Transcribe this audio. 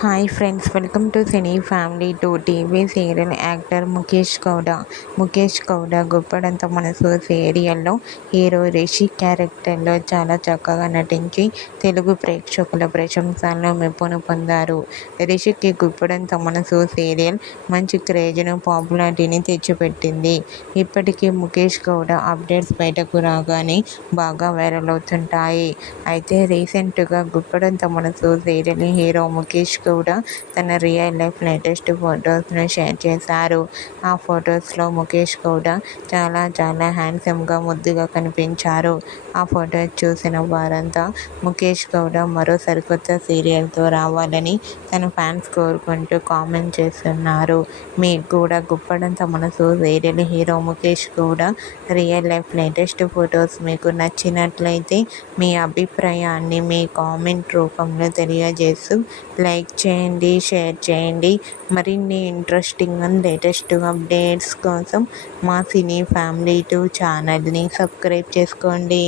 Hi friends, welcome to cine family two. TV serial actor Mukesh Gowda. Mukesh Gowda Guppedantha Manasu సీరియల్లో hero Rishi క్యారెక్టర్లో చాలా చక్కగా నటించి తెలుగు ప్రేక్షకుల ప్రశంసలను మెప్పును పొందారు. రిషికి గుప్పడంత మనసు సీరియల్ మంచి క్రేజ్ను, పాపులారిటీని తెచ్చిపెట్టింది. ఇప్పటికీ ముఖేష్ గౌడ అప్డేట్స్ బయటకు రాగానే బాగా వైరల్ అవుతుంటాయి. అయితే రీసెంట్గా గుప్పడంత మనసు సీరియల్ హీరో ముఖేష్ గౌడ తన రియల్ లైఫ్ లేటెస్ట్ ఫొటోస్ను షేర్ చేశారు. ఆ ఫొటోస్లో ముఖేష్ గౌడ చాలా హ్యాండ్సమ్గా, ముద్దుగా కనిపించారు. ఆ ఫొటోస్ చూసిన వారంతా ముఖేష్ గౌడ మరో సరికొత్త సీరియల్తో రావాలని తన ఫ్యాన్స్ కోరుకుంటూ కామెంట్ చేస్తున్నారు. మీకు కూడా Guppedantha Manasu serial hero Mukesh Gowda real life latest photos మీకు నచ్చినట్లయితే మీ అభిప్రాయాన్ని మీ కామెంట్ రూపంలో తెలియజేస్తూ లైక్ చేయండి, షేర్ చేయండి. మరిన్ని ఇంట్రెస్టింగ్ అండ్ లేటెస్ట్ అప్డేట్స్ కోసం మా సినీ ఫ్యామిలీ 2 ఛానల్ని సబ్స్క్రైబ్ చేసుకోండి.